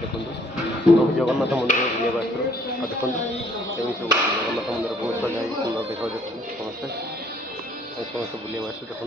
देखो प्रभु जगन्नाथ मंदिर बुले आस देखो सब जगन्नाथ मंदिर बहुत सजा सुंदर देखा समस्ते समस्त बुले आस देखो।